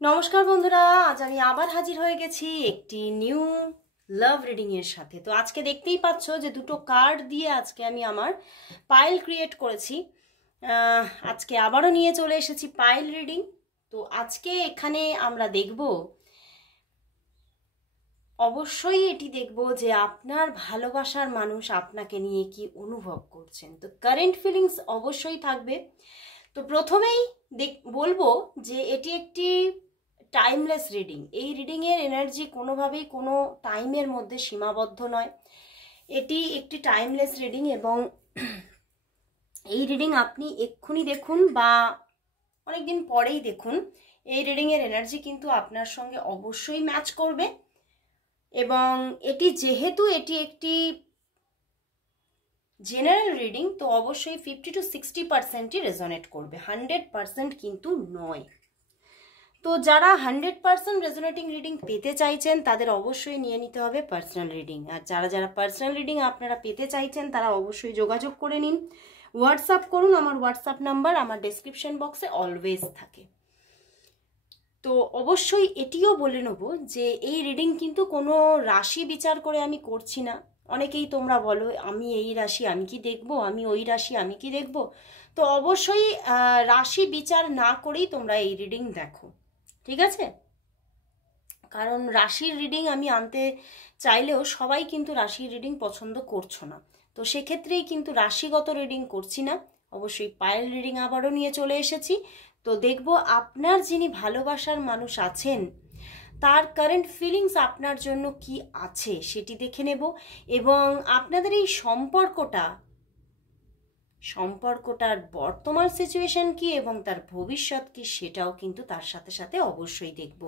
নমস্কার বন্ধুরা, আজ আমি আবার হাজির হয়ে গেছি একটি নিউ লাভ রিডিং এর সাথে। তো আজকে দেখতেই পাচ্ছ যে দুটো কার্ড দিয়ে আজকে আমি আমার পাইল ক্রিয়েট করেছি। আজকে আবারও নিয়ে চলে এসেছি পাইল রিডিং। তো আজকে এখানে আমরা দেখব, অবশ্যই এটি দেখব যে আপনার ভালোবাসার মানুষ আপনাকে নিয়ে কি অনুভব করছেন। তো কারেন্ট ফিলিংস অবশ্যই থাকবে। তো প্রথমেই বলবো যে এটি একটি টাইমলেস রিডিং। এই রিডিংয়ের এনার্জি কোনোভাবেই কোনো টাইমের মধ্যে সীমাবদ্ধ নয়। এটি একটি টাইমলেস রিডিং এবং এই রিডিং আপনি এক্ষুনি দেখুন বা অনেকদিন পরেই দেখুন, এই রিডিংয়ের এনার্জি কিন্তু আপনার সঙ্গে অবশ্যই ম্যাচ করবে। এবং যেহেতু এটি একটি জেনারেল রিডিং, তো অবশ্যই 50 to 60%ই রেজোনেট করবে, 100% কিন্তু নয়। তো যারা 100% রেজোনেটিং রিডিং পেতে চাইছেন তাদের অবশ্যই নিয়ে নিতে হবে পার্সোনাল রিডিং। আর যারা পার্সোনাল রিডিং আপনারা পেতে চাইছেন তারা অবশ্যই যোগাযোগ করে নিন, হোয়াটসঅ্যাপ করুন। আমার হোয়াটসঅ্যাপ নাম্বার আমার ডেসক্রিপশন বক্সে অলওয়েজ থাকে। তো অবশ্যই এটিও বলে নেব যে এই রিডিং কিন্তু কোনো রাশি বিচার করে আমি করছি না। অনেকেই তোমরা বলো আমি এই রাশি আমি কি দেখবো, আমি ওই রাশি আমি কি দেখবো। তো অবশ্যই রাশি বিচার না করেই তোমরা এই রিডিং দেখো, ঠিক আছে? কারণ রাশির রিডিং আমি আনতে চাইলেও সবাই কিন্তু রাশির রিডিং পছন্দ করছো না। তো সেক্ষেত্রেই কিন্তু রাশিগত রিডিং করছি না, অবশ্যই পায়েল রিডিং আবারও নিয়ে চলে এসেছি। তো দেখব আপনার যিনি ভালোবাসার মানুষ আছেন তার কারেন্ট ফিলিংস আপনার জন্য কি আছে সেটি দেখে নেব। এবং আপনাদের এই সম্পর্কটার বর্তমান সিচুয়েশন কি এবং তার ভবিষ্যৎ কি সেটাও কিন্তু তার সাথে সাথে অবশ্যই দেখব।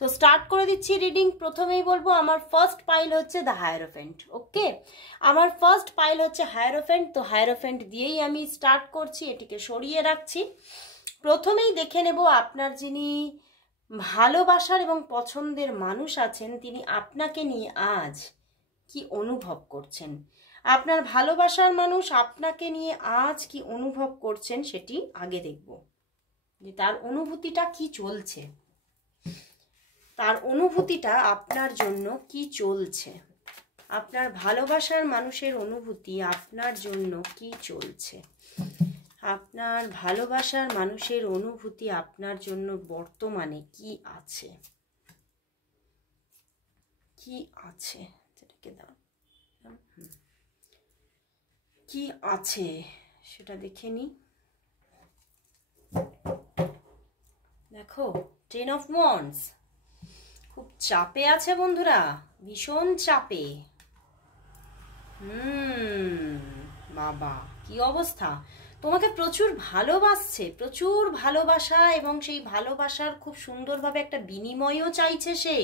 তো স্টার্ট করে দিচ্ছি রিডিং। প্রথমেই বলবো আমার ফার্স্ট পাইল হচ্ছে দ্য হায়ারোফেন্ট। ওকে, আমার ফার্স্ট পাইল হচ্ছে হায়ারোফেন্ট। তো হায়ারোফেন্ট দিয়েই আমি স্টার্ট করছি, এটিকে সরিয়ে রাখছি। প্রথমেই দেখে নেব আপনার যিনি ভালোবাসার এবং পছন্দের মানুষ আছেন তিনি আপনাকে নিয়ে আজ কি অনুভব করছেন। আপনার ভালোবাসার মানুষ আপনাকে নিয়ে আজ কি অনুভব করছেন সেটি আগে দেখব, যে তার অনুভূতিটা কি চলছে, তার অনুভূতিটা আপনার জন্য কি চলছে, আপনার ভালোবাসার মানুষের অনুভূতি আপনার জন্য কি চলছে, আপনার ভালোবাসার মানুষের অনুভূতি আপনার জন্য বর্তমানে কি আছে, কি আছে সেটাকে দাও, কি আছে সেটা দেখে নি। দেখো, 10 of Wands, খুব চাপে আছে বন্ধুরা, ভীষণ চাপে। বাবা কি অবস্থা, তোমাকে প্রচুর ভালোবাসছে, প্রচুর ভালোবাসা, এবং সেই ভালোবাসার খুব সুন্দরভাবে একটা বিনিময়ও চাইছে। সে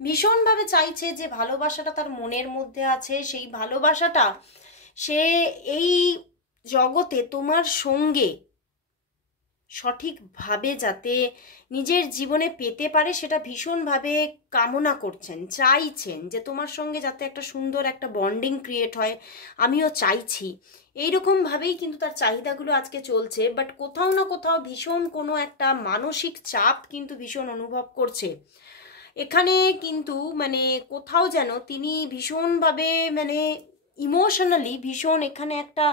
ভীষণভাবে চাইছে যে ভালোবাসাটা তার মনের মধ্যে আছে, সেই ভালোবাসাটা সে এই জগতে তোমার সঙ্গে সঠিকভাবে যাতে নিজের জীবনে পেতে পারে সেটা ভীষণভাবে কামনা করছেন, চাইছেন যে তোমার সঙ্গে যাতে একটা সুন্দর একটা বন্ডিং ক্রিয়েট হয়, আমিও চাইছি। এইরকমভাবেই কিন্তু তার চাহিদাগুলো আজকে চলছে। বাট কোথাও না কোথাও ভীষণ কোনো একটা মানসিক চাপ কিন্তু ভীষণ অনুভব করছে এখানে। কিন্তু মানে কোথাও যেন তিনি ভীষণভাবে মানে ইমোশনালি ভীষণ এখানে একটা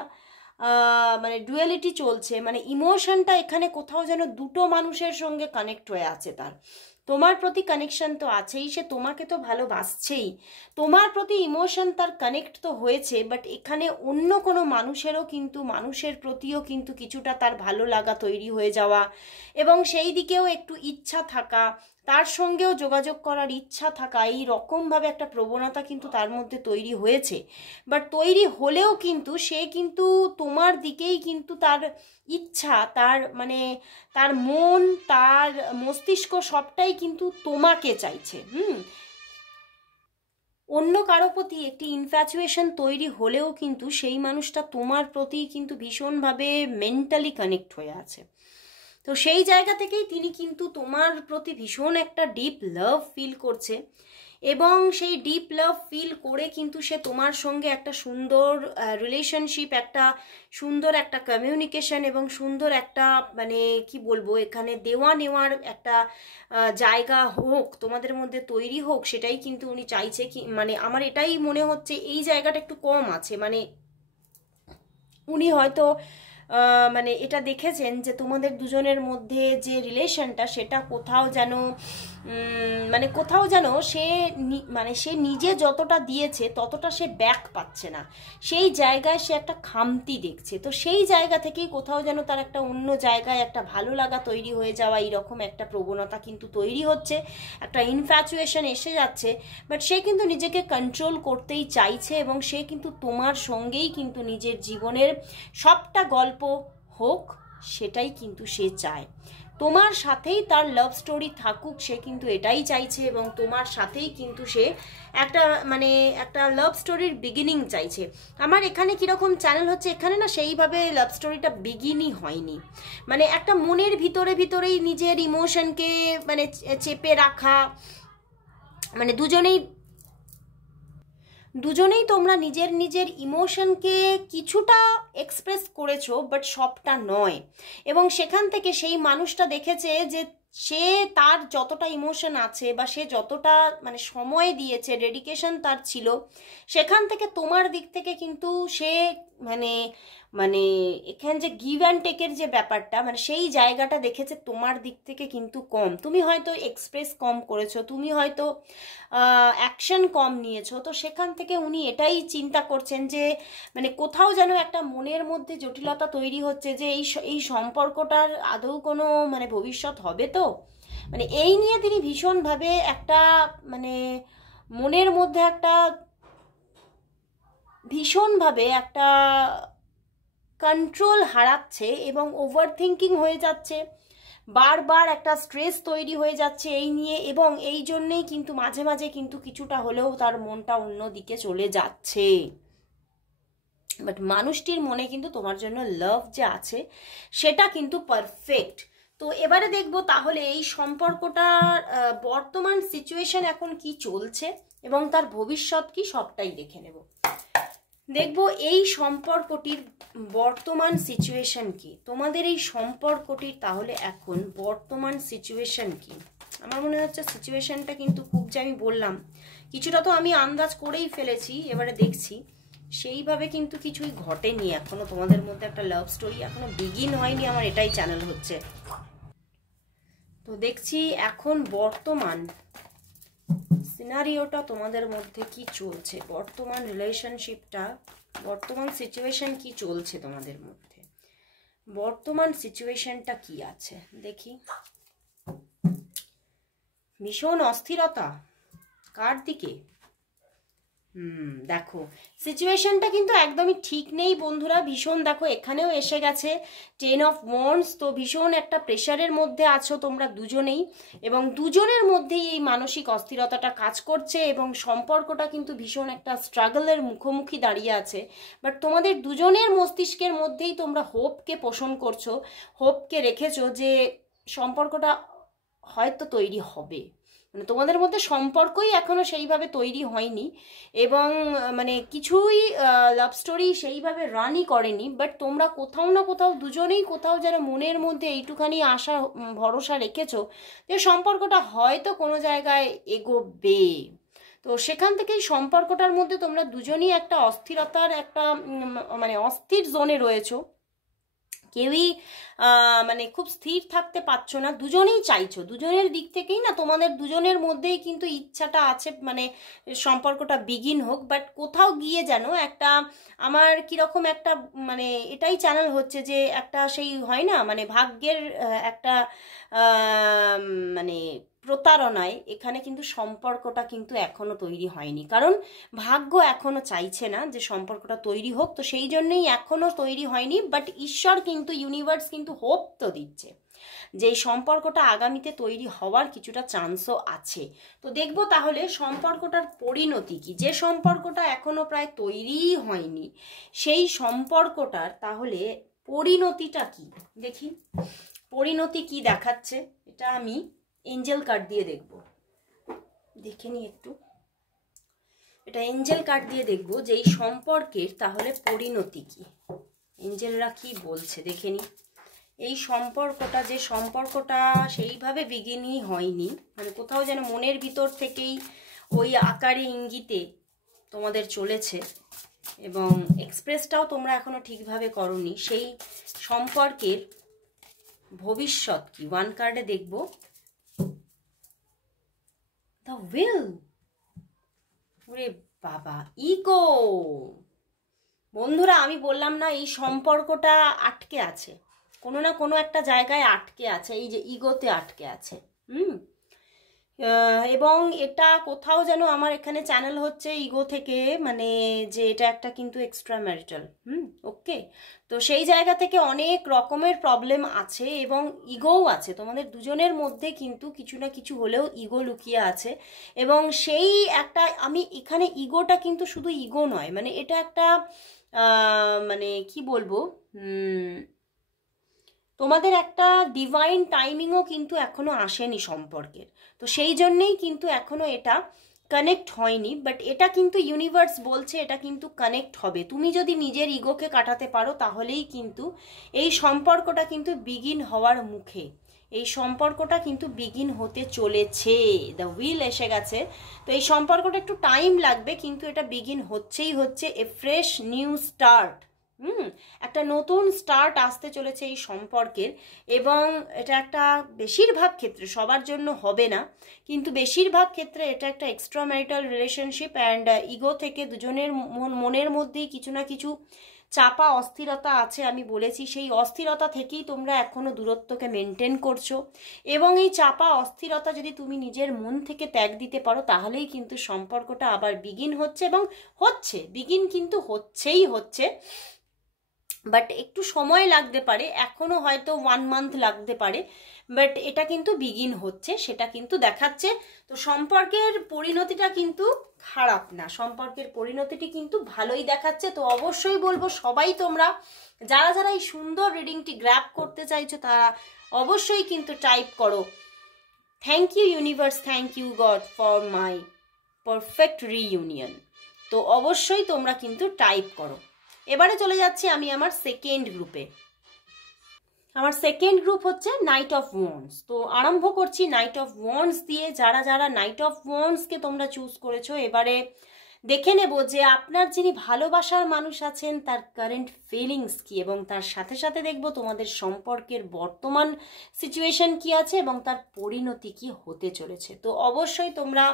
মানে ডুয়ালিটি চলছে, মানে ইমোশনটা এখানে কোথাও যেন দুটো মানুষের সঙ্গে কানেক্ট হয়ে আছে। তার তোমার প্রতি কানেকশন তো আছেই, সে তোমাকে তো ভালোবাসছেই, তোমার প্রতি ইমোশন তার কানেক্ট তো হয়েছে, বাট এখানে অন্য কোনো মানুষেরও কিন্তু মানুষের প্রতিও কিন্তু কিছুটা তার ভালো লাগা তৈরি হয়ে যাওয়া, এবং সেই দিকেও একটু ইচ্ছা থাকা, তার সঙ্গেও যোগাযোগ করার ইচ্ছা থাকা, এই রকমভাবে একটা প্রবণতা কিন্তু তার মধ্যে তৈরি হয়েছে। বাট তৈরি হলেও কিন্তু সে কিন্তু তোমার দিকেই কিন্তু তার ইচ্ছা, তার মানে তার মন, তার মস্তিষ্ক সবটাই কিন্তু তোমাকে চাইছে। অন্য কারো প্রতি একটি ইনফ্যাচুয়েশন তৈরি হলেও কিন্তু সেই মানুষটা তোমার প্রতি কিন্তু ভীষণভাবে মেন্টালি কানেক্ট হয়ে আছে। তো সেই জায়গা থেকেই তিনি কিন্তু তোমার প্রতি ভীষণ একটা ডিপ লাভ ফিল করছে, এবং সেই ডিপ লাভ ফিল করে কিন্তু সে তোমার সঙ্গে একটা সুন্দর রিলেশনশিপ, একটা সুন্দর একটা কমিউনিকেশন এবং সুন্দর একটা মানে কি বলবো এখানে দেওয়া নেওয়ার একটা জায়গা হোক, তোমাদের মধ্যে তৈরি হোক, সেটাই কিন্তু উনি চাইছে। কি মানে আমার এটাই মনে হচ্ছে এই জায়গাটা একটু কম আছে, মানে উনি হয়তো মানে এটা দেখেছেন যে তোমাদের দুজনের মধ্যে যে রিলেশনটা সেটা কোথাও যেন মানে কোথাও যেন সে মানে সে নিজে যতটা দিয়েছে ততটা সে ব্যাক পাচ্ছে না, সেই জায়গায় সে একটা খামতি দেখছে। তো সেই জায়গা থেকেই কোথাও যেন তার একটা অন্য জায়গায় একটা ভালো লাগা তৈরি হয়ে যাওয়া, এইরকম একটা প্রবণতা কিন্তু তৈরি হচ্ছে, একটা ইনফ্যাচুয়েশন এসে যাচ্ছে। বাট সে কিন্তু নিজেকে কন্ট্রোল করতেই চাইছে এবং সে কিন্তু তোমার সঙ্গেই কিন্তু নিজের জীবনের সবটা গল্প হোক সেটাই কিন্তু সে চায়। তোমার সাথেই তার লাভ স্টোরি থাকুক সে কিন্তু এটাই চাইছে, এবং তোমার সাথেই কিন্তু সে একটা মানে একটা লাভ স্টোরির বিগিনিং চাইছে। আমার এখানে কীরকম চ্যানেল হচ্ছে, এখানে না সেইভাবে লাভ স্টোরিটা বিগিনই হয়নি, মানে একটা মনের ভিতরে ভিতরেই নিজের ইমোশনকে মানে চেপে রাখা, মানে দুজনেই তোমরা নিজের নিজের ইমোশনকে কিছুটা এক্সপ্রেস করেছো বাট সবটা নয়, এবং সেখান থেকে সেই মানুষটা দেখেছে যে সে তার যতটা ইমোশন আছে বা সে যতটা মানে সময় দিয়েছে, ডেডিকেশন তার ছিল, সেখান থেকে তোমার দিক থেকে কিন্তু সে মানে মানে এখানে যে গিভ অ্যান্ড টেকের যে ব্যাপারটা মানে সেই জায়গাটা দেখেছে তোমার দিক থেকে কিন্তু কম। তুমি হয়তো এক্সপ্রেস কম করেছো, তুমি হয়তো অ্যাকশন কম নিয়েছো, তো সেখান থেকে উনি এটাই চিন্তা করছেন যে মানে কোথাও যেন একটা মনের মধ্যে জটিলতা তৈরি হচ্ছে যে এই সম্পর্কটার আদৌ কোনো মানে ভবিষ্যৎ হবে তো, মানে এই নিয়ে তিনি ভীষণভাবে একটা মানে মনের মধ্যে একটা ভীষণভাবে একটা কন্ট্রোল হারাচ্ছে এবং ওভার থিঙ্কিং হয়ে যাচ্ছে, বারবার একটা স্ট্রেস তৈরি হয়ে যাচ্ছে এই নিয়ে, এবং এই জন্যেই কিন্তু মাঝে মাঝে কিন্তু কিছুটা হলেও তার মনটা অন্যদিকে চলে যাচ্ছে। বাট মানুষটির মনে কিন্তু তোমার জন্য লাভ যে আছে সেটা কিন্তু পারফেক্ট। তো এবারে দেখবো তাহলে এই সম্পর্কটার বর্তমান সিচুয়েশন এখন কি চলছে এবং তার ভবিষ্যৎ কি, সবটাই দেখে নেব। দেখবো এই সম্পর্কটির বর্তমান সিচুয়েশন কি, তোমাদের এই সম্পর্কটির তাহলে এখন বর্তমান সিচুয়েশন কি। আমার মনে হচ্ছে সিচুয়েশনটা কিন্তু খুব যে আমি বললাম কিছুটা তো আমি আন্দাজ করেই ফেলেছি, এবারে দেখছি সেইভাবে কিন্তু কিছুই ঘটেনি এখনো, তোমাদের মধ্যে একটা লাভ স্টোরি এখনো বিগিন হয়নি, আমার এটাই চ্যানেল হচ্ছে। তো দেখছি এখন বর্তমান সিনারিওটা তোমাদের মধ্যে কি চলছে, বর্তমান রিলেশনশিপটা, বর্তমান সিচুয়েশন কি চলছে তোমাদের মধ্যে, বর্তমান সিচুয়েশনটা কি আছে দেখি। ভীষণ অস্থিরতা কার দিকে, দেখো সিচুয়েশনটা কিন্তু একদমই ঠিক নেই বন্ধুরা, ভীষণ দেখো এখানেও এসে গেছে 10 অফ ওয়ান্ডস। তো ভীষণ একটা প্রেশারের মধ্যে আছো তোমরা দুজনেই, এবং দুজনের মধ্যেই এই মানসিক অস্থিরতাটা কাজ করছে এবং সম্পর্কটা কিন্তু ভীষণ একটা স্ট্রাগলের মুখোমুখি দাঁড়িয়ে আছে। বাট তোমাদের দুজনের মস্তিষ্কের মধ্যেই তোমরা হোপকে পোষণ করছো, হোপকে রেখেছো যে সম্পর্কটা হয়তো তৈরি হবে, মানে তোমাদের মধ্যে সম্পর্কই এখনো সেইভাবে তৈরি হয়নি এবং মানে কিছুই লাভ স্টোরি সেইভাবে রানই করেনি। বাট তোমরা কোথাও না কোথাও দুজনেই কোথাও যেন মনের মধ্যে এইটুখানি আশা ভরসা রেখেছো যে সম্পর্কটা হয়তো কোনো জায়গায় এগোবে। তো সেখান থেকেই সম্পর্কটার মধ্যে তোমরা দুজনেই একটা অস্থিরতার একটা মানে অস্থির জোনে রয়েছো, কেউই মানে খুব স্থির থাকতে পারছো না, দুজনেই চাইছো, দুজনের দিক থেকেই না তোমাদের দুজনের মধ্যেই কিন্তু ইচ্ছাটা আছে মানে সম্পর্কটা বিগিন হোক। বাট কোথাও গিয়ে যেন একটা আমার কিরকম একটা মানে এটাই চ্যানেল হচ্ছে যে একটা সেই হয় না মানে ভাগ্যের একটা মানে প্রতারণায় এখানে কিন্তু সম্পর্কটা কিন্তু এখনো তৈরি হয়নি, কারণ ভাগ্য এখনো চাইছে না যে সম্পর্কটা তৈরি হোক, তো সেই জন্যই এখনো তৈরি হয়নি। বাট ঈশ্বর কিন্তু ইউনিভার্স কিন্তু হোপ তো দিচ্ছে যে এই সম্পর্কটা আগামীতে তৈরি হওয়ার কিছুটা চান্সও আছে। তো দেখবো তাহলে সম্পর্কটার পরিণতি কি, যে সম্পর্কটা এখনো প্রায় তৈরিই হয়নি সেই সম্পর্কটার তাহলে পরিণতিটা কি দেখি, পরিণতি কি দেখাচ্ছে এটা আমি এঞ্জেল কার্ড দিয়ে দেখব, দেখে নি একটু। এটা এঞ্জেল কার্ড দিয়ে দেখবো যে এই সম্পর্কের তাহলে পরিণতি কি, এঞ্জেলরা কি বলছে দেখে নি। এই সম্পর্কটা, যে সম্পর্কটা সেইভাবে বিগিনই হয়নি, মানে কোথাও যেন মনের ভিতর থেকেই ওই আকারে ইঙ্গিতে তোমাদের চলেছে এবং এক্সপ্রেসটাও তোমরা এখনো ঠিকভাবে করনি, সেই সম্পর্কের ভবিষ্যৎ কি। ওয়ান কার্ডে দেখব দ্য উইল। ওরে বাবা, ইগো। বন্ধুরা আমি বললাম না এই সম্পর্কটা আটকে আছে, কোনো না কোনো একটা জায়গায় আটকে আছে, এই যে ইগোতে আটকে আছে। এবং এটা কোথাও যেন আমার এখানে চ্যানেল হচ্ছে ইগো থেকে, মানে যে এটা একটা কিন্তু এক্সট্রা ম্যারিটাল। ওকে, তো সেই জায়গা থেকে অনেক রকমের প্রবলেম আছে এবং ইগোও আছে তোমাদের দুজনের মধ্যে, কিন্তু কিছু না কিছু হলেও ইগো লুকিয়ে আছে। এবং সেই একটা, আমি এখানে ইগোটা কিন্তু শুধু ইগো নয়, মানে এটা একটা মানে কি বলবো, তোমাদের একটা ডিভাইন টাইমিংও কিন্তু এখনো আসেনি সম্পর্কের, তো সেই জন্যেই কিন্তু এখনো এটা কানেক্ট হয়নি। বাট এটা কিন্তু ইউনিভার্স বলছে এটা কিন্তু কানেক্ট হবে। তুমি যদি নিজের ইগোকে কাটাতে পারো তাহলেই কিন্তু এই সম্পর্কটা কিন্তু বিগিন হওয়ার মুখে, এই সম্পর্কটা কিন্তু বিগিন হতে চলেছে। দ্য উইল এসে গেছে, তো এই সম্পর্কটা একটু টাইম লাগবে কিন্তু এটা বিগিন হচ্ছেই হচ্ছে। এ ফ্রেশ নিউ স্টার্ট, একটা নতুন স্টার্ট আসতে চলেছে এই সম্পর্কের। এবং এটা একটা বেশিরভাগ ক্ষেত্রে, সবার জন্য হবে না কিন্তু বেশিরভাগ ক্ষেত্রে এটা একটা extra marital relationship. And ego থেকে দুজনের মনের মধ্যেই কিছু না কিছু চাপা অস্থিরতা আছে। আমি বলেছি সেই অস্থিরতা থেকেই তোমরা এখনো দূরত্বকে মেনটেন করছো, এবং এই চাপা অস্থিরতা যদি তুমি নিজের মন থেকে ত্যাগ দিতে পারো তাহলেই কিন্তু সম্পর্কটা আবার বিগিন হচ্ছে, এবং হচ্ছে, বিগিন কিন্তু হচ্ছেই হচ্ছে। বাট একটু সময় লাগতে পারে, এখনো হয়তো 1 মান্থ লাগতে পারে, বাট এটা কিন্তু বিগিন হচ্ছে, সেটা কিন্তু দেখাচ্ছে। তো সম্পর্কের পরিণতিটা কিন্তু খারাপ না, সম্পর্কের পরিণতিটি কিন্তু ভালোই দেখাচ্ছে। তো অবশ্যই বলবো সবাই তোমরা যারা যারা এই সুন্দর রিডিংটি গ্র্যাব করতে চাইছো তারা অবশ্যই কিন্তু টাইপ করো thank you universe, thank you god for my perfect reunion. তো অবশ্যই তোমরা কিন্তু টাইপ করো। এবারে চলে যাচ্ছি আমি আমার সেকেন্ড গ্রুপে। আমার সেকেন্ড গ্রুপ হচ্ছে নাইট অফ ওয়ান্ডস। তো আরম্ভ করছি নাইট অফ ওয়ান্ডস দিয়ে। যারা যারা নাইট অফ ওয়ান্ডসকে তোমরা চুজ করেছো, এবারে দেখে নেব যে আপনার যিনি ভালোবাসার মানুষ আছেন তার কারেন্ট ফিলিংস কি, এবং তার সাথে সাথে দেখব তোমাদের সম্পর্কের বর্তমান সিচুয়েশন কি আছে এবং তার পরিণতি কি হতে চলেছে। তো অবশ্যই তোমরা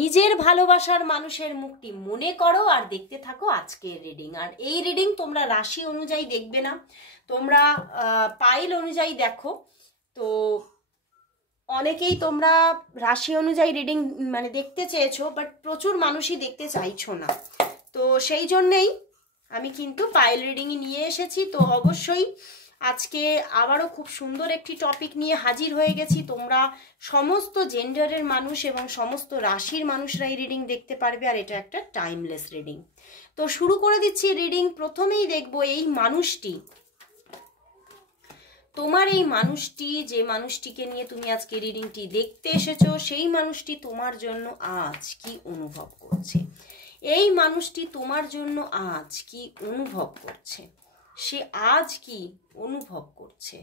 নিজের ভালোবাসার মানুষের মুখটি মনে করো আর দেখতে থাকো আজকের রিডিং। আর এই রিডিং তোমরা রাশি অনুযায়ী দেখবে না, তোমরা পাইল অনুযায়ী দেখো। তো অনেকেই তোমরা রাশি অনুযায়ী রিডিং মানে দেখতে চেয়েছো, বাট প্রচুর মানুষই দেখতে চাইছো না, তো সেই জন্যেই আমি কিন্তু পাইল রিডিংই নিয়ে এসেছি। তো অবশ্যই আজকে আবারও খুব সুন্দর একটি টপিক নিয়ে হাজির হয়ে গেছি। তোমরা সমস্ত জেন্ডারের মানুষ এবং সমস্ত রাশির মানুষরা এই রিডিং দেখতে পারবে, আর এটা একটা টাইমলেস রিডিং। তো শুরু করে দিচ্ছি রিডিং। প্রথমেই দেখবো এই মানুষটি, তোমার এই মানুষটি, যে মানুষটিকে নিয়ে তুমি আজকে রিডিংটি দেখতে এসেছো, সেই মানুষটি তোমার জন্য আজ কি অনুভব করছে। এই মানুষটি তোমার জন্য আজ কি অনুভব করছে, সে আজ কি অনুভব করছে,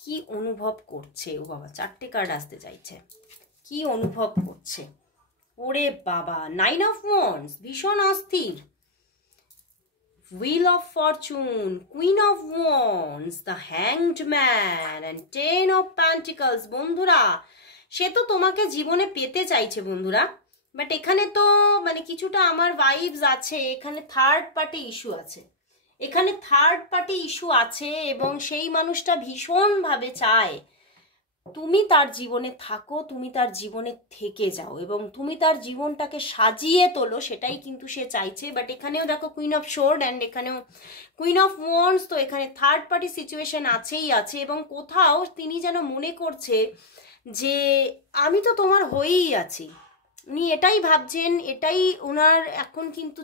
কি অনুভব করছে। ও বাবা, 4টে কার্ড আসতে চাইছে। কি অনুভব করছে, ওরে বাবা, 9 অফ ওয়ান্ডস, ভীষণ অস্থির। Wheel of Fortune, Queen of Wands, the Hanged Man and 10 of Pentacles। বন্ধুরা সে তো তোমাকে জীবনে পেতে চাইছে বন্ধুরা, বাট এখানে তো মানে কিছুটা আমার ভাইবস আছে, এখানে থার্ড পার্টি ইস্যু আছে, এখানে থার্ড পার্টি ইস্যু আছে, এবং সেই মানুষটা ভীষণভাবে চায় তুমি তার জীবনে থাকো, তুমি তার জীবনে থেকে যাও এবং তুমি তার জীবনটাকে সাজিয়ে তোলো, সেটাই কিন্তু সে চাইছে। বাট এখানেও দেখো কুইন অফ শোর্ড অ্যান্ড এখানেও কুইন অফ ওয়ান্ডস। তো এখানে থার্ড পার্টি সিচুয়েশন আছেই আছে, এবং কোথাও তিনি যেন মনে করছে যে আমি তো তোমার হয়েই আছি। উনি এটাই ভাবছেন, এটাই ওনার এখন কিন্তু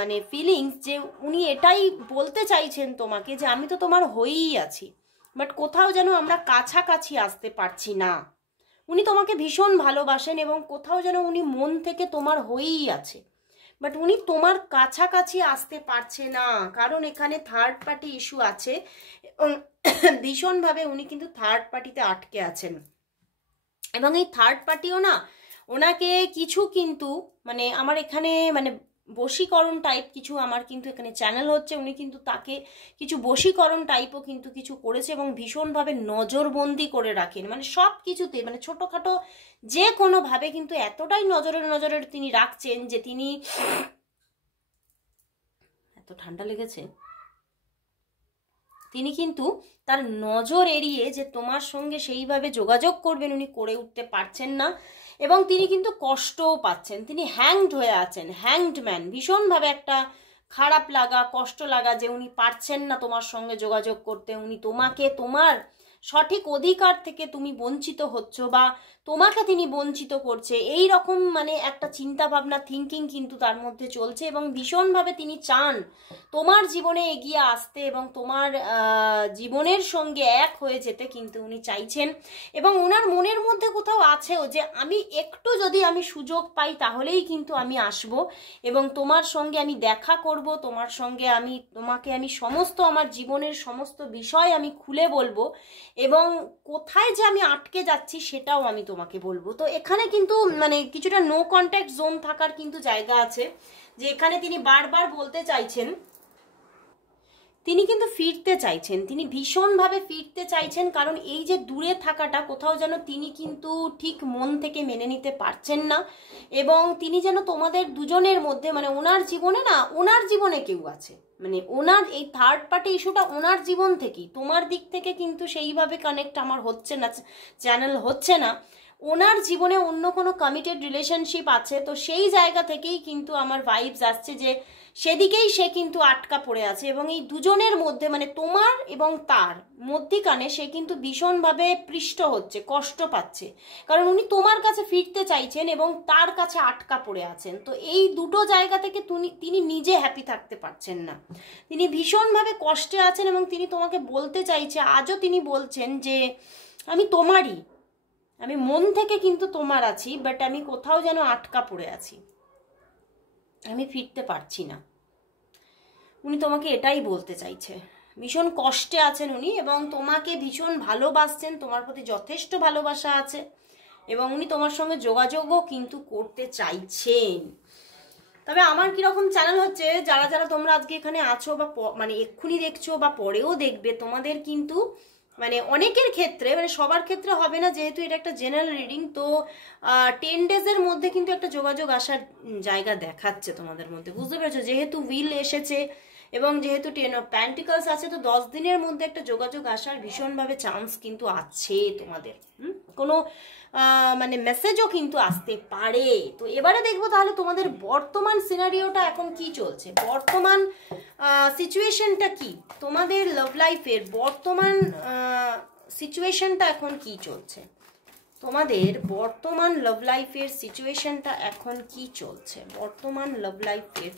মানে ফিলিংস, যে উনি এটাই বলতে চাইছেন তোমাকে যে আমি তো তোমার হয়েই আছি, বাট কোথাও যেন আমরা কাছাকাছি আসতে পারছি না, উনি তোমাকে ভীষণ ভালোবাসেন এবং কোথাও যেন উনি মন থেকে তোমার হয়েই আছে, বাট উনি তোমার কাছাকাছি আসতে পারছে না, কারণ এখানে থার্ড পার্টি ইস্যু আছে এবং ভীষণভাবে উনি কিন্তু থার্ড পার্টিতে আটকে আছেন। এবং এই থার্ড পার্টিও না ওনাকে কিছু কিন্তু মানে আমার এখানে মানে বশীকরণ টাইপ কিছু আমার কিন্তু এখানে চ্যানেল হচ্ছে, উনি কিন্তু তাকে কিছু বশীকরণ টাইপও কিন্তু কিছু করেছে এবং ভীষণভাবে নজরবন্দি করে রাখেন, মানে সব কিছুতে মানে ছোটোখাটো যে কোনোভাবে কিন্তু এতটাই নজরে নজরে তিনি রাখছেন যে তিনি, এত ঠান্ডা লেগেছে, তিনি কিন্তু তার নজর এড়িয়ে যে তোমার সঙ্গে সেইভাবে যোগাযোগ করবেন উনি করে উঠতে পারছেন না এবং তিনি কিন্তু কষ্টও পাচ্ছেন, তিনি হ্যাংড হয়ে আছেন, হ্যাংড ম্যান, ভীষণভাবে একটা খারাপ লাগা কষ্ট লাগা যে উনি পারছেন না তোমার সঙ্গে যোগাযোগ করতে, উনি তোমাকে তোমার সঠিক অধিকার থেকে তুমি বঞ্চিত হচ্ছ বা তোমাকে তিনি বঞ্চিত করছে, এই রকম মানে একটা চিন্তা ভাবনা থিঙ্কিং কিন্তু তার মধ্যে চলছে এবং ভীষণভাবে তিনি চান তোমার জীবনে এগিয়ে আসতে এবং তোমার জীবনের সঙ্গে এক হয়ে যেতে কিন্তু উনি চাইছেন এবং ওনার মনের মধ্যে কোথাও আছেও যে আমি একটু যদি আমি সুযোগ পাই তাহলেই কিন্তু আমি আসব এবং তোমার সঙ্গে আমি দেখা করব, তোমার সঙ্গে আমি তোমাকে আমি সমস্ত আমার জীবনের সমস্ত বিষয় আমি খুলে বলবো এবং কোথায় যে আমি আটকে যাচ্ছি সেটাও আমি তোমাকে বলবো। তো এখানে কিন্তু মানে কিছুটা নো কন্ট্যাক্ট জোন থাকার কিন্তু জায়গা আছে, যে এখানে তিনি বারবার বলতে চাইছেন তিনি কিন্তু ফিরতে চাইছেন, তিনি ভীষণভাবে ফিরতে চাইছেন, কারণ এই যে দূরে থাকাটা কোথাও যেন তিনি কিন্তু ঠিক মন থেকে মেনে নিতে পারছেন না এবং তিনি যেন তোমাদের দুজনের মধ্যে মানে ওনার জীবনে না ওনার জীবনে কেউ আছে, মানে ওনার এই থার্ড পার্টি ইস্যুটা ওনার জীবন থেকেই, তোমার দিক থেকে কিন্তু সেইভাবে কানেক্ট আমার হচ্ছে না, চ্যানেল হচ্ছে না, ওনার জীবনে অন্য কোনো কমিটেড রিলেশনশিপ আছে, তো সেই জায়গা থেকেই কিন্তু আমার ভাইবস আসছে যে সেদিকেই সে কিন্তু আটকা পড়ে আছে এবং এই দুজনের মধ্যে মানে তোমার এবং তার মধ্যিখানে সে কিন্তু ভীষণভাবে পৃষ্ঠ হচ্ছে, কষ্ট পাচ্ছে, কারণ উনি তোমার কাছে ফিরতে চাইছেন এবং তার কাছে আটকা পড়ে আছেন। তো এই দুটো জায়গা থেকে তিনি নিজে হ্যাপি থাকতে পারছেন না, তিনি ভীষণভাবে কষ্টে আছেন এবং তিনি তোমাকে বলতে চাইছে, আজও তিনি বলছেন যে আমি তোমারই, আমি মন থেকে কিন্তু তোমার আছি, বাট আমি কোথাও যেন আটকা পড়ে আছি, আমি ফিরতে পারছি না। উনি তোমাকে এটাই বলতে চাইছে, ভীষণ কষ্টে আছেন উনি এবং তোমাকে ভীষণ ভালোবাসছেন, তোমার প্রতি যথেষ্ট ভালোবাসা আছে এবং উনি তোমার সঙ্গে যোগাযোগও কিন্তু করতে চাইছেন। তবে আমার কিরকম চ্যানেল হচ্ছে, যারা যারা তোমরা আজকে এখানে আছো বা মানে এক্ষুনি দেখছো বা পরেও দেখবে, তোমাদের কিন্তু মানে অনেকের ক্ষেত্রে মানে সবার ক্ষেত্রে হবে না, যেহেতু এটা একটা জেনারেল রিডিং, তো 10 ডেজের মধ্যে কিন্তু একটা যোগাযোগ আসার জায়গা দেখাচ্ছে তোমাদের মধ্যে, বুঝতে পেরেছো, যেহেতু উইল এসেছে এবং যেহেতু 10 অফ প্যান্টিকলস আছে, তো 10 দিনের মধ্যে একটা যোগাযোগ আসার ভীষণভাবে চান্স কিন্তু আছে তোমাদের, কোনো মানে মেসেজও কিন্তু আসতে পারে। তো এবারে দেখবো তাহলে তোমাদের বর্তমান সিনারিওটা এখন কি চলছে, বর্তমান সিচুয়েশনটা কি, তোমাদের লাভ লাইফের বর্তমান সিচুয়েশনটা এখন কি চলছে, তোমাদের বর্তমান লাভ লাইফের সিচুয়েশনটা এখন কি চলছে, বর্তমান লাভ লাইফের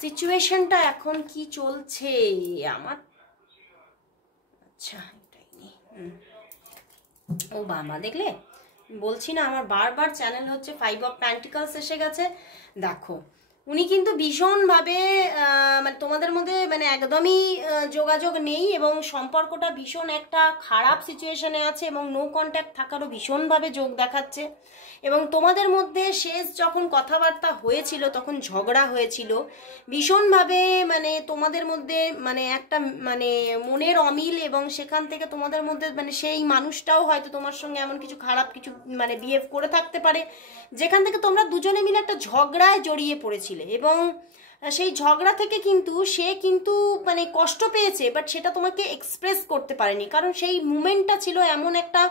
সিচুয়েশনটা এখন কি চলছে আমার, আচ্ছা এটাই নেই, ও বাবা দেখলে বলছি না আমার বারবার চ্যানেল হচ্ছে 5 অফ প্যান্টিকলস এসে গেছে, দেখো উনি কিন্তু ভীষণভাবে মানে তোমাদের মধ্যে মানে একদমই যোগাযোগ নেই এবং সম্পর্কটা ভীষণ একটা খারাপ সিচুয়েশনে আছে এবং নো কন্ট্যাক্ট থাকারও ভীষণভাবে যোগ দেখাচ্ছে এবং তোমাদের মধ্যে শেষ যখন কথাবার্তা হয়েছিল তখন ঝগড়া হয়েছিল ভীষণভাবে, মানে তোমাদের মধ্যে মানে একটা মানে মনের অমিল এবং সেখান থেকে তোমাদের মধ্যে মানে সেই মানুষটাও হয়তো তোমার সঙ্গে এমন কিছু খারাপ কিছু মানে বিহেভ করে থাকতে পারে, যেখান থেকে তোমরা দুজনে মিলে একটা ঝগড়ায় জড়িয়ে পড়েছিলে এবং সেই ঝগড়া থেকে কিন্তু সে কিন্তু মানে কষ্ট পেয়েছে, বাট সেটা তোমাকে এক্সপ্রেস করতে পারেনি, কারণ সেই মুমেন্টটা ছিল এমন একটা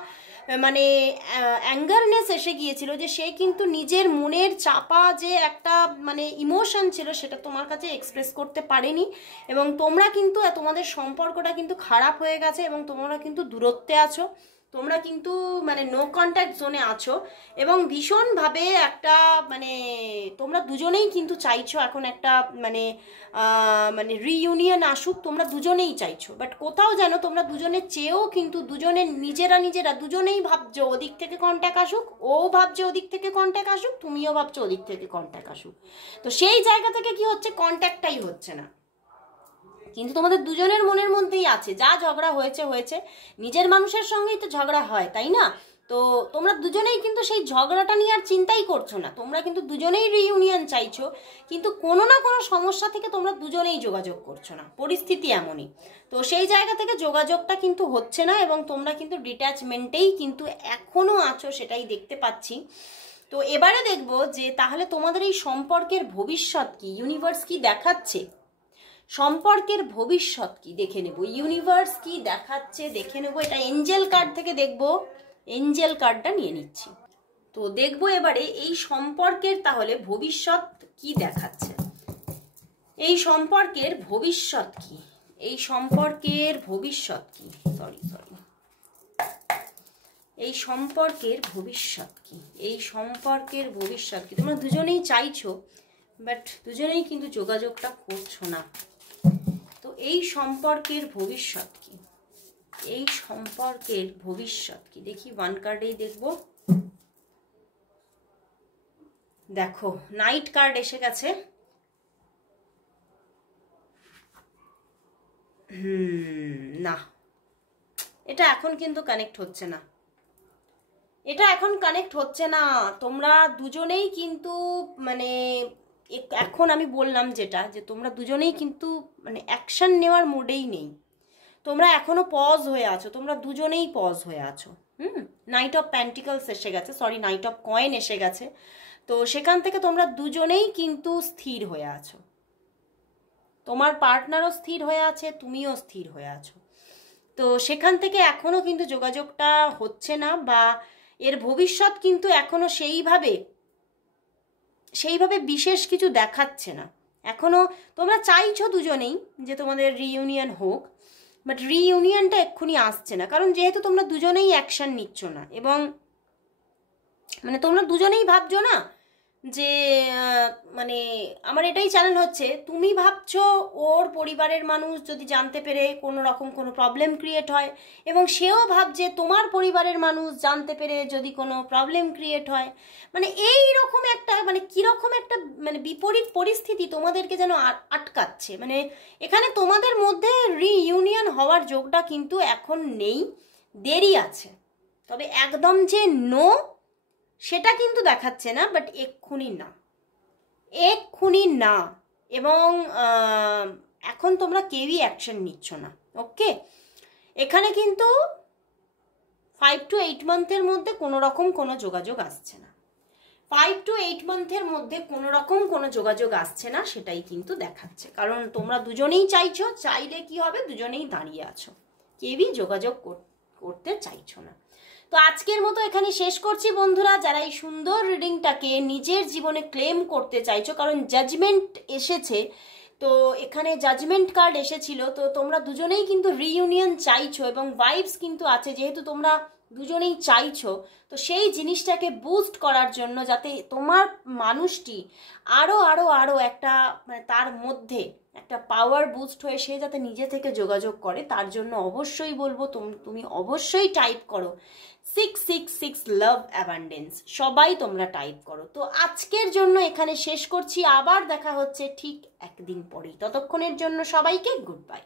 মানে অ্যাঙ্গারনেস এসে গিয়েছিল যে সে কিন্তু নিজের মনের চাপা যে একটা মানে ইমোশন ছিল সেটা তোমার কাছে এক্সপ্রেস করতে পারেনি এবং তোমরা কিন্তু তোমাদের সম্পর্কটা কিন্তু খারাপ হয়ে গেছে এবং তোমরা কিন্তু দূরত্বে আছো। তোমরা কিন্তু মানে নো কন্ট্যাক্ট জোনে আছো এবং ভীষণভাবে একটা মানে তোমরা দুজনেই কিন্তু চাইছো এখন একটা মানে মানে রিইউনিয়ন আসুক, তোমরা দুজনেই চাইছো, বাট কোথাও যেন তোমরা দুজনের চেয়েও কিন্তু দুজনের নিজেরা দুজনেই ভাবছো ওদিক থেকে কন্ট্যাক্ট আসুক, ও ভাবছে ওদিক থেকে কন্ট্যাক্ট আসুক, তুমিও ভাবছো ওদিক থেকে কন্ট্যাক্ট আসুক। তো সেই জায়গা থেকে কি হচ্ছে, কন্ট্যাক্টটাই হচ্ছে না। কিন্তু তোমাদের দুজনের মনের মধ্যেই আছে, যা ঝগড়া হয়েছে, নিজের মানুষের সঙ্গেই তো ঝগড়া হয়, তাই না? তো তোমরা দুজনেই কিন্তু সেই ঝগড়াটা নিয়ে আর চিন্তাই করছো না, তোমরা কিন্তু দুজনেই রিইউনিয়ন চাইছো, কিন্তু কোনো না কোনো সমস্যা থেকে তোমরা দুজনেই যোগাযোগ করছো না, পরিস্থিতি এমনই। তো সেই জায়গা থেকে যোগাযোগটা কিন্তু হচ্ছে না এবং তোমরা কিন্তু ডিট্যাচমেন্টেই কিন্তু এখনো আছো, সেটাই দেখতে পাচ্ছি। তো এবারে দেখবো যে তাহলে তোমাদের এই সম্পর্কের ভবিষ্যৎ কি, ইউনিভার্স কি দেখাচ্ছে, সম্পর্কের ভবিষ্যৎ কি দেখে নেব, ইউনিভার্স কি দেখাচ্ছে দেখে নেব। এটা এঞ্জেল কার্ড থেকে দেখব, এঞ্জেল কার্ডটা নিয়ে নিচ্ছি। তো দেখবো এবারে এই সম্পর্কের তাহলে ভবিষ্যৎ কি দেখাচ্ছে, এই সম্পর্কের ভবিষ্যৎ কি, এই সম্পর্কের ভবিষ্যৎ কি, সরি এই সম্পর্কের ভবিষ্যৎ কি, এই সম্পর্কের ভবিষ্যৎ কি। তোমরা দুজনেই চাইছো বাট দুজনেই কিন্তু যোগাযোগটা করছো না। তো এই সম্পর্কের ভবিষ্যৎ কি, এই সম্পর্কের ভবিষ্যৎ কি দেখি, ওয়ান কার্ডেই দেখবো। দেখো নাইট কার্ড এসে গেছে। না, এটা এখন কিন্তু কানেক্ট হচ্ছে না, এটা এখন কানেক্ট হচ্ছে না। তোমরা দুজনেই কিন্তু মানে এখন আমি বললাম যেটা, যে তোমরা দুজনেই কিন্তু মানে অ্যাকশন নেওয়ার মুডেই নেই, তোমরা এখনো পজ হয়ে আছো, তোমরা দুজনেই পজ হয়ে আছো। নাইট অফ প্যান্টিকলস এসে গেছে, সরি নাইট অফ কয়েন এসে গেছে। তো সেখান থেকে তোমরা দুজনেই কিন্তু স্থির হয়ে আছো, তোমার পার্টনারও স্থির হয়ে আছে, তুমিও স্থির হয়ে আছো। তো সেখান থেকে এখনো কিন্তু যোগাযোগটা হচ্ছে না, বা এর ভবিষ্যৎ কিন্তু এখনো সেইভাবে বিশেষ কিছু দেখাচ্ছে না। এখনো তোমরা চাইছো দুজনেই যে তোমাদের রিইউনিয়ন হোক, বাট রিইউনিয়নটা এক্ষুনি আসছে না, কারণ যেহেতু তোমরা দুজনেই অ্যাকশন নিচ্ছ না, এবং মানে তোমরা দুজনেই ভাবছো না যে মানে আমার এটাই চ্যানেল হচ্ছে, তুমি ভাবছো ওর পরিবারের মানুষ যদি জানতে পেরে কোনো রকম কোনো প্রবলেম ক্রিয়েট হয়, এবং সেও ভাবছে তোমার পরিবারের মানুষ জানতে পেরে যদি কোনো প্রবলেম ক্রিয়েট হয়, মানে এই রকম একটা মানে কীরকম একটা মানে বিপরীত পরিস্থিতি তোমাদেরকে যেন আটকাচ্ছে। মানে এখানে তোমাদের মধ্যে রিইউনিয়ন হওয়ার যোগটা কিন্তু এখন নেই, দেরি আছে, তবে একদম যে নো সেটা কিন্তু দেখাচ্ছে না, বাট এক্ষুনি না, এবং এখন তোমরা কেউই অ্যাকশন নিচ্ছ না। ওকে, এখানে কিন্তু 5 to 8 মান্থের মধ্যে কোনো রকম কোনো যোগাযোগ আসছে না, 5 to 8 মান্থের মধ্যে কোনো রকম কোনো যোগাযোগ আসছে না, সেটাই কিন্তু দেখাচ্ছে। কারণ তোমরা দুজনেই চাইছো, চাইলে কি হবে, দুজনেই দাঁড়িয়ে আছো, কেউই যোগাযোগ করতে চাইছো না। তো আজকের মতো এখানে শেষ করছি বন্ধুরা। যারা এই সুন্দর রিডিংটাকে নিজের জীবনে ক্লেম করতে চাইছো, কারণ জাজমেন্ট এসেছে, তো এখানে জাজমেন্ট কার্ড এসেছিল, তো তোমরা দুজনেই কিন্তু রিইউনিয়ন চাইছো এবং ভাইবস কিন্তু আছে, যেহেতু তোমরা দুজনেই চাইছো, তো সেই জিনিসটাকে বুস্ট করার জন্য যাতে তোমার মানুষটি আরো একটা মানে তার মধ্যে একটা পাওয়ার বুস্ট হয়ে সে যাতে নিজে থেকে যোগাযোগ করে, তার জন্য অবশ্যই বলবো তুমি অবশ্যই টাইপ করো 666 লাভ অ্যাবান্ডেন্স, সবাই তোমরা টাইপ করো। তো আজকের জন্য এখানে শেষ করছি, আবার দেখা হচ্ছে ঠিক একদিন পরেই, ততক্ষণের জন্য সবাইকে গুড বাই।